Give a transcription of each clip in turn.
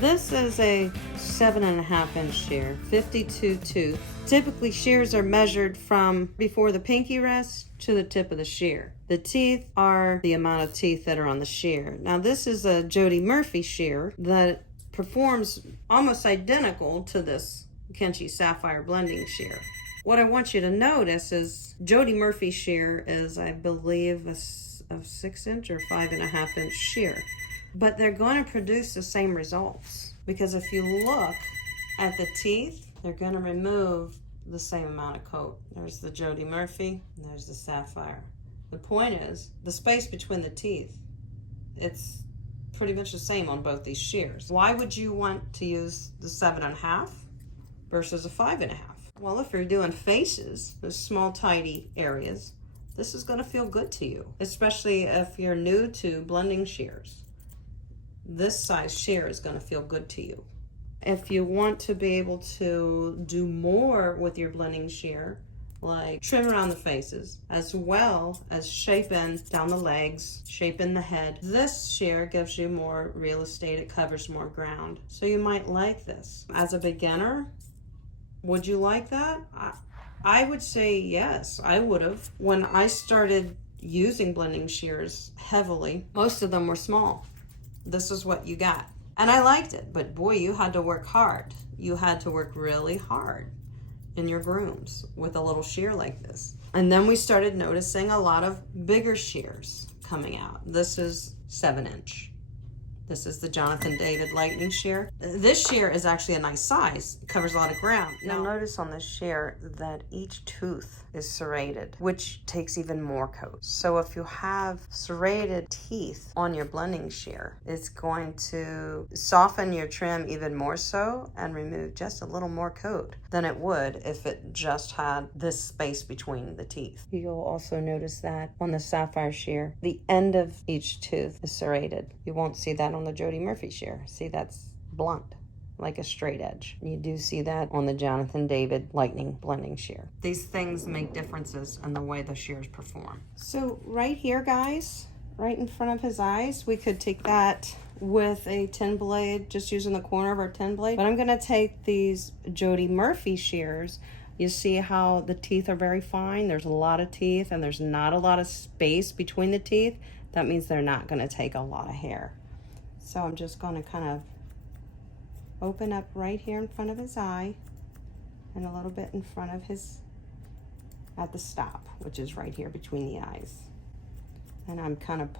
This is a 7.5-inch shear, 52 tooth. Typically shears are measured from before the pinky rest to the tip of the shear. The teeth are the amount of teeth that are on the shear. Now this is a Jody Murphy shear that performs almost identical to this Kenchi Sapphire blending shear. What I want you to notice is Jody Murphy shear is, I believe, a 6-inch or 5.5-inch shear. But they're going to produce the same results, because if you look at the teeth, they're going to remove the same amount of coat. There's the Jody Murphy, and there's the Sapphire. The point is, the space between the teeth, it's pretty much the same on both these shears. Why would you want to use the 7.5 versus a 5.5? Well, if you're doing faces, those small, tidy areas, this is going to feel good to you, especially if you're new to blending shears. This size shear is going to feel good to you. If you want to be able to do more with your blending shear, like trim around the faces, as well as shaping down the legs, shaping the head, this shear gives you more real estate. It covers more ground. So you might like this. As a beginner, would you like that? I would say yes, I would have. When I started using blending shears heavily, most of them were small. This is what you got. And I liked it, but boy, you had to work hard. You had to work really hard in your grooms with a little shear like this. And then we started noticing a lot of bigger shears coming out. This is 7-inch. This is the Jonathan David Lightning shear. This shear is actually a nice size. It covers a lot of ground. Now notice on this shear that each tooth is serrated, which takes even more coat. So if you have serrated teeth on your blending shear, it's going to soften your trim even more so and remove just a little more coat than it would if it just had this space between the teeth. You'll also notice that on the Sapphire shear, the end of each tooth is serrated. You won't see that on the Jody Murphy shear. See, that's blunt, like a straight edge. You do see that on the Jonathan David Lightning blending shear. These things make differences in the way the shears perform. So right here, guys, right in front of his eyes, we could take that with a 10 blade, just using the corner of our 10 blade. But I'm gonna take these Jody Murphy shears. You see how the teeth are very fine. There's a lot of teeth and there's not a lot of space between the teeth. That means they're not gonna take a lot of hair. So I'm just gonna kind of open up right here in front of his eye and a little bit in front of his, at the stop, which is right here between the eyes. And I'm kind of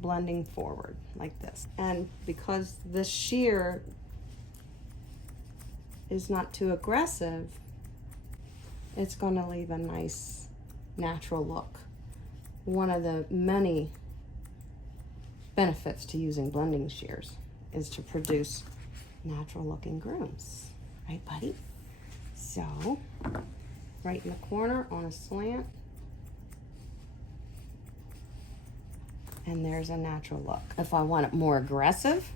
blending forward like this. And because this shear is not too aggressive, it's gonna leave a nice natural look. One of the many benefits to using blending shears is to produce natural looking grooms, right buddy? So right in the corner on a slant, and there's a natural look. If I want it more aggressive,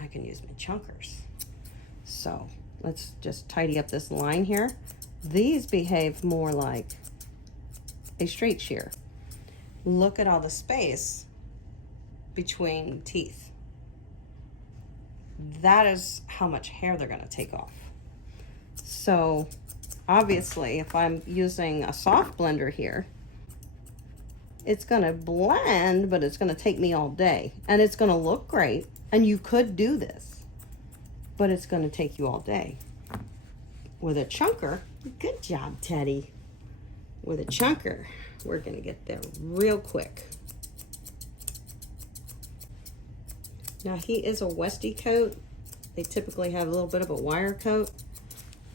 I can use my chunkers. So let's just tidy up this line here. These behave more like a straight shear. Look at all the space between teeth. That is how much hair they're gonna take off. So obviously, if I'm using a soft blender here, it's gonna blend, but it's gonna take me all day. And it's gonna look great, and you could do this, but it's gonna take you all day. With a chunker, good job, Teddy. With a chunker, we're gonna get there real quick. Now he is a Westie coat. They typically have a little bit of a wire coat.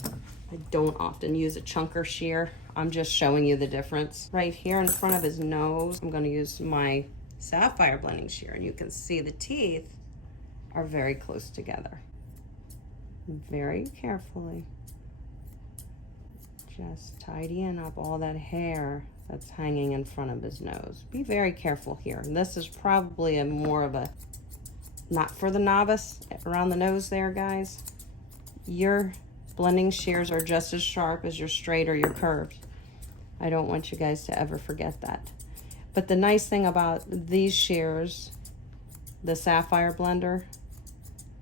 I don't often use a chunker shear. I'm just showing you the difference. Right here in front of his nose, I'm gonna use my Sapphire blending shear, and you can see the teeth are very close together. Very carefully. Just tidying up all that hair that's hanging in front of his nose. Be very careful here. And this is probably more of a, not for the novice, around the nose there, guys. Your blending shears are just as sharp as your straight or your curved. I don't want you guys to ever forget that. But the nice thing about these shears, the Sapphire blender,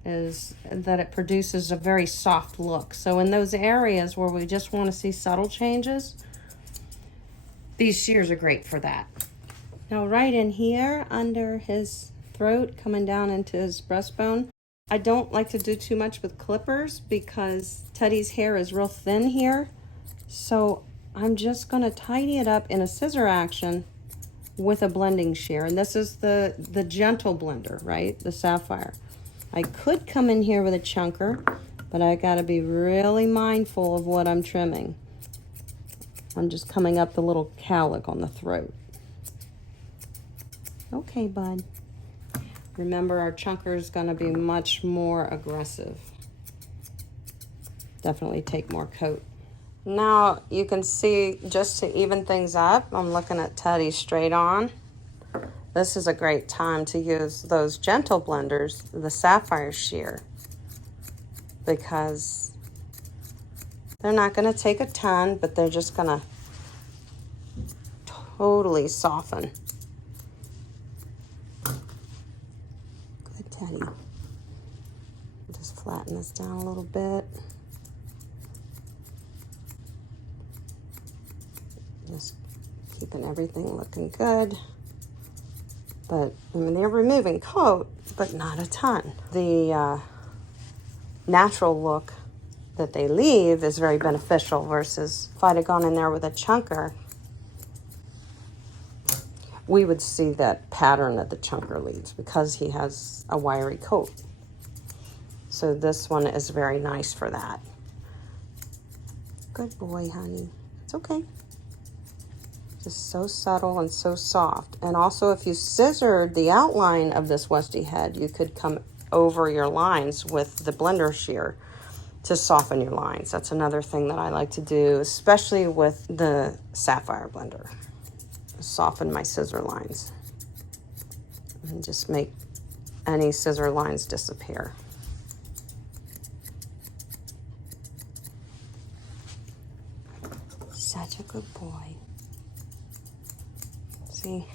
is that it produces a very soft look. So in those areas where we just want to see subtle changes, these shears are great for that. Now right in here under his throat, coming down into his breastbone, I don't like to do too much with clippers because Teddy's hair is real thin here. So I'm just going to tidy it up in a scissor action with a blending shear. And this is the gentle blender, right? The Sapphire. I could come in here with a chunker, but I got to be really mindful of what I'm trimming. I'm just coming up the little cowlick on the throat. Okay, bud. Remember, our chunker is going to be much more aggressive. Definitely take more coat. Now you can see, just to even things up, I'm looking at Teddy straight on. This is a great time to use those gentle blenders, the Sapphire shear, because they're not going to take a ton, but they're just going to totally soften. Good, Teddy. Just flatten this down a little bit. Just keeping everything looking good. But, I mean, they're removing coat, but not a ton. The natural look that they leave is very beneficial versus if I'd have gone in there with a chunker, we would see that pattern that the chunker leaves because he has a wiry coat. So this one is very nice for that. Good boy, honey. It's okay. Just so subtle and so soft. And also, if you scissored the outline of this Westie head, you could come over your lines with the blender shear to soften your lines. That's another thing that I like to do, especially with the Sapphire blender. Soften my scissor lines and just make any scissor lines disappear. Such a good boy. See,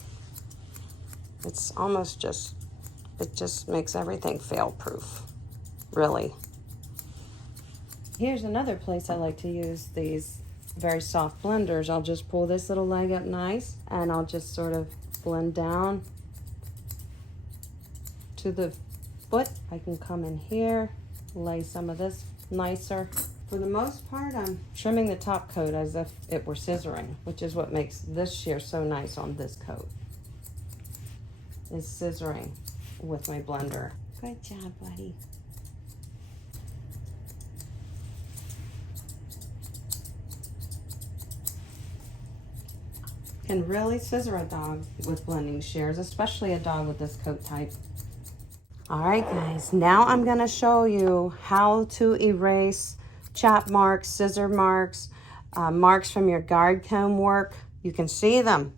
it's almost just, it just makes everything fail-proof, really. Here's another place I like to use these very soft blenders. I'll just pull this little leg up nice, and I'll just sort of blend down to the foot. I can come in here, lay some of this nicer. For the most part, I'm trimming the top coat as if it were scissoring, which is what makes this shear so nice on this coat, is scissoring with my blender. Good job, buddy. Can really scissor a dog with blending shears, especially a dog with this coat type. All right, guys, now I'm gonna show you how to erase chop marks, scissor marks, marks from your guard comb work. You can see them.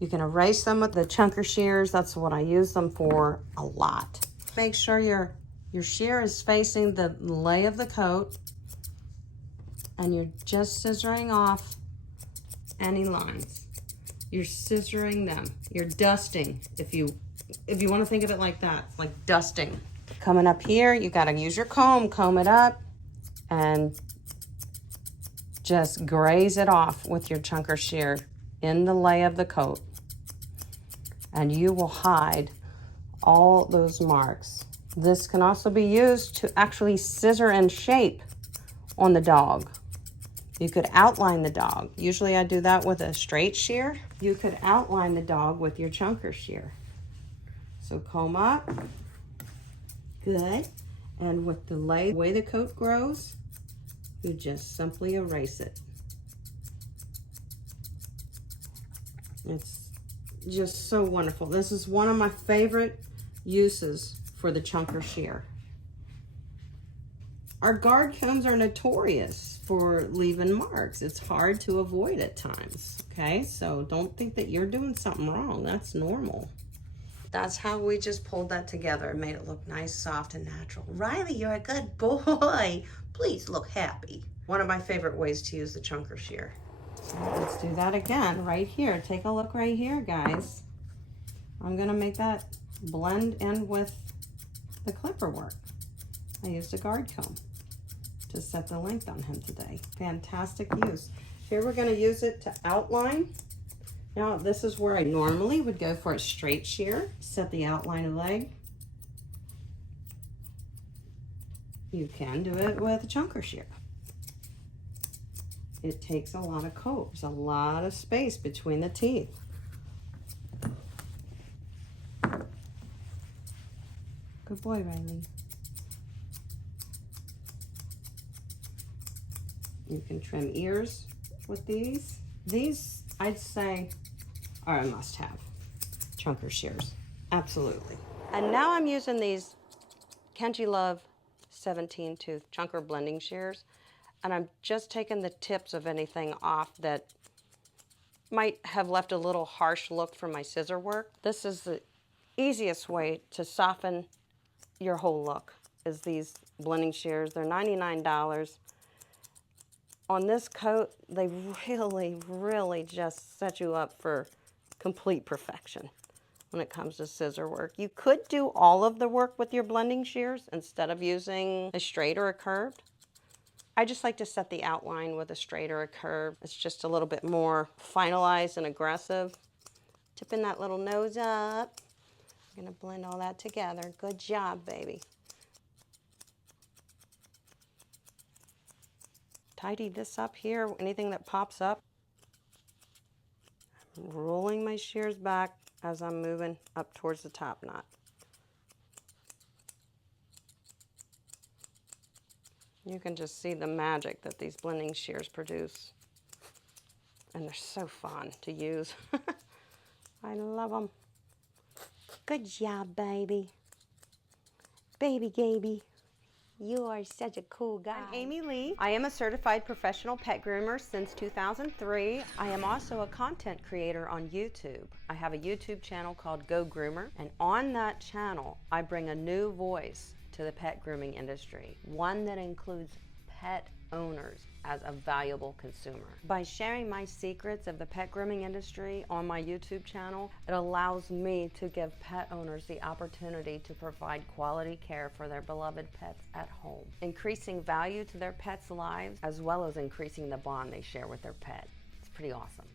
You can erase them with the chunker shears. That's what I use them for a lot. Make sure your shear is facing the lay of the coat, and you're just scissoring off any lines. You're scissoring them. You're dusting, if you want to think of it like that, like dusting. Coming up here, you got to use your comb it up, and just graze it off with your chunker shear in the lay of the coat, and you will hide all those marks. This can also be used to actually scissor and shape on the dog. You could outline the dog. Usually I do that with a straight shear. You could outline the dog with your chunker shear. So comb up, good. And with the way the coat grows, you just simply erase it. It's just so wonderful. This is one of my favorite uses for the chunker shear. Our guard combs are notorious for leaving marks. It's hard to avoid at times, okay? So don't think that you're doing something wrong. That's normal. That's how we just pulled that together and made it look nice, soft, and natural. Riley, you're a good boy. Please look happy. One of my favorite ways to use the chunker shear. So let's do that again right here. Take a look right here, guys. I'm gonna make that blend in with the clipper work. I used a guard comb to set the length on him today. Fantastic use. Here we're going to use it to outline. Now this is where I normally would go for a straight shear, set the outline of leg. You can do it with a chunker shear. It takes a lot of coat. There's a lot of space between the teeth. Good boy, Riley. You can trim ears with these. These, I'd say, are a must-have. Chunker shears, absolutely. And now I'm using these Kenji Love 17 tooth chunker blending shears, and I'm just taking the tips of anything off that might have left a little harsh look from my scissor work. This is the easiest way to soften your whole look, is these blending shears. They're $99. On this coat, they really just set you up for complete perfection when it comes to scissor work. You could do all of the work with your blending shears instead of using a straight or a curved. I just like to set the outline with a straight or a curve. It's just a little bit more finalized and aggressive. Tipping that little nose up. I'm gonna blend all that together. Good job, baby. Tidy this up here, anything that pops up. I'm rolling my shears back as I'm moving up towards the top knot. You can just see the magic that these blending shears produce. And they're so fun to use. I love them. Good job, baby. Baby Gaby. You are such a cool guy. I'm Amy Leigh. I am a certified professional pet groomer since 2003. I am also a content creator on YouTube. I have a YouTube channel called Go Groomer, and on that channel, I bring a new voice to the pet grooming industry, one that includes pet owners as a valuable consumer. By sharing my secrets of the pet grooming industry on my YouTube channel, it allows me to give pet owners the opportunity to provide quality care for their beloved pets at home, increasing value to their pets' lives, as well as increasing the bond they share with their pet. It's pretty awesome.